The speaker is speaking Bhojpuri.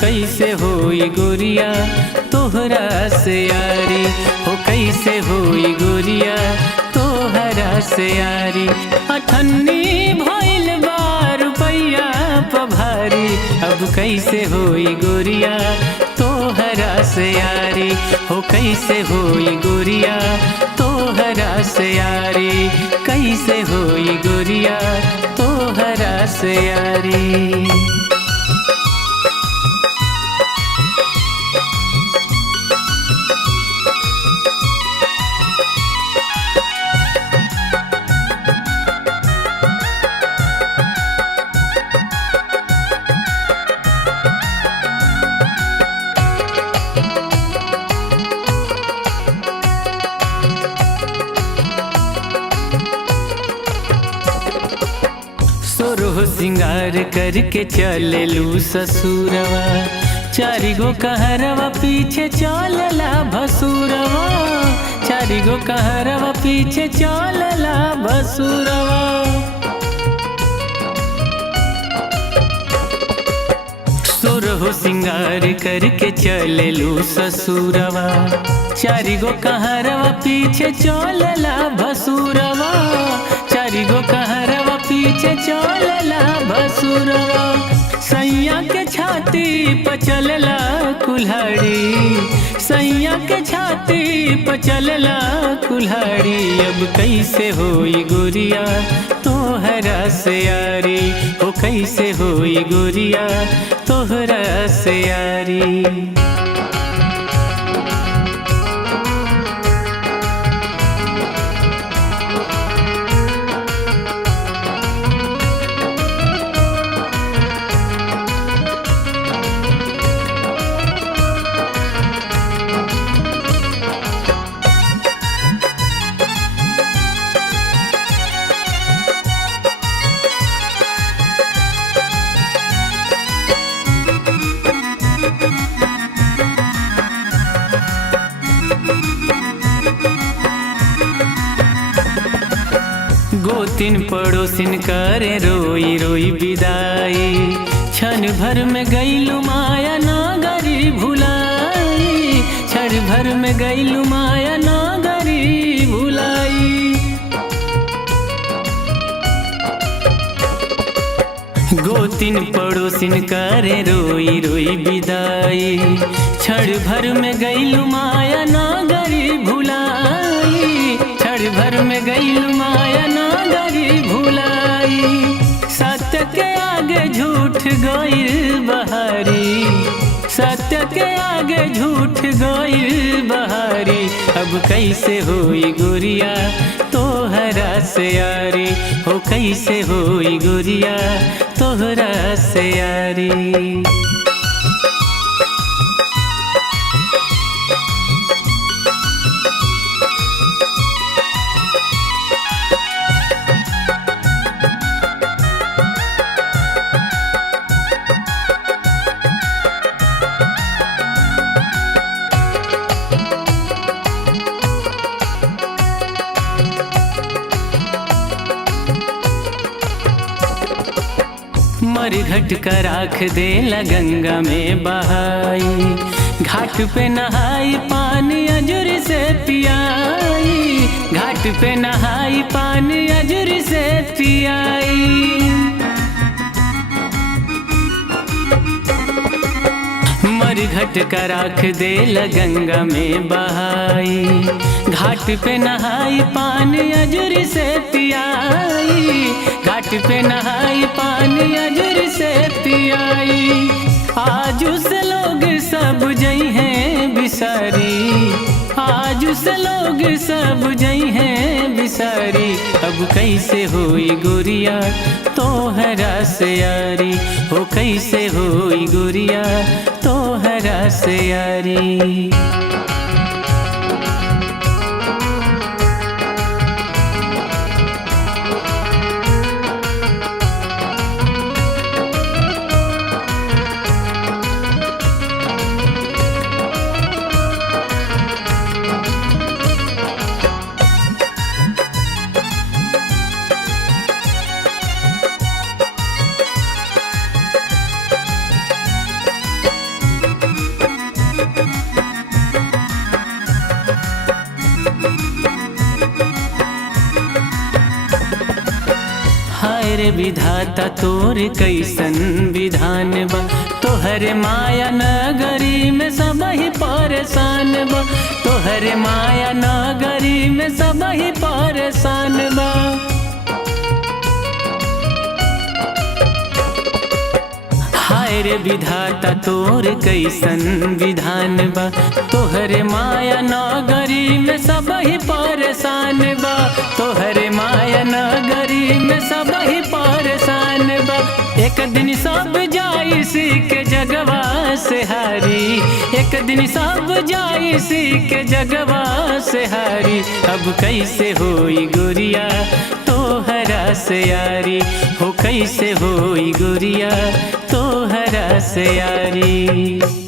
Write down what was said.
कैसे होई गोरिया तोहरा से यारी, हो कैसे होई गोरिया तोहरा से यारी। अठन्नी भइल बा रुपैया पभारी, अब कैसे होई गोरिया तोहरा से यारी, हो कैसे होई गोरिया तोहरा से यारी, कैसे होई गोरिया तोहरा से यारी। सोरह सिंगार करके चलेलू ससुरवा, चारि गो कहरवा पीछे चलला भसुरवा, चारि गो कहरवा पीछे चलला भसुरवा। सोरह सिंगार करके चलेलू ससुरवा, चारि गो कहरवा पीछे चलला भसुरवा, चारि गो कहरवा पीछे चलला भसुरवा। सैया के छाती पचलला कुल्हाड़ी, सैया के छाती पचलला कुल्हाड़ी, अब कैसे होई गोरिया तोहरा से यारी, हो कैसे होई गोरिया तोहरा से यारी। गोतिन पड़ोसिन करे रोई रोई विदाई, क्षण भर में गईलू माया नागरी भुलाई, क्षण भर में गईलू माया नागरी भुलाई। गोतिन पड़ोसिन करे रोई रोई विदाई, क्षण भर में गईलू माया नागरी भुलाई, क्षण भर में गईलू माया नागरी भुलाई। सत्य के आगे झूठ गईल बहारी, सत्य के आगे झूठ गईल बहारी, अब कैसे होई गोरिया तोहरा से यारी, हो कैसे होई गोरिया तोहरा से यारी। मरघट का राख देला गंगा में बहाई, घाट पे नहाई पानी अजूरी से पियाई, घाट पे नहाई पानी अजूरी से पियाई। मरघट का राख देला गंगा में बहाई, घाट पे नहाई पानी अजूरी से पियाई, घाट पे नहाई पानी अजूरी से पियाई। आजू से लोग सब जई हैं बिसारी, आजू से लोग सब जई हैं बिसारी, अब कैसे होई गोरिया तोहरा से यारी, हो कैसे होई गोरिया तोहरा से यारी। रे विधाता तोर कैसन विधान बा, तोहरे माया नगरी में सब ही परेशान बा, तोहरे माया नगरी में सब ही परेशान बा। हाय रे विधाता तोर कैसन विधान बा, तोहरे माया नगरी में सब ही परेशान बा, तोहरे माया नगरी में सब ही परेशान बा। एक दिन सब जाई सीख जगवा से हारी, एक दिन सब जाई सीख जगवा से हारी, अब कैसे होई गुरिया तोहरा से यारी, हो कैसे होई गुरिया तोहरा से यारी।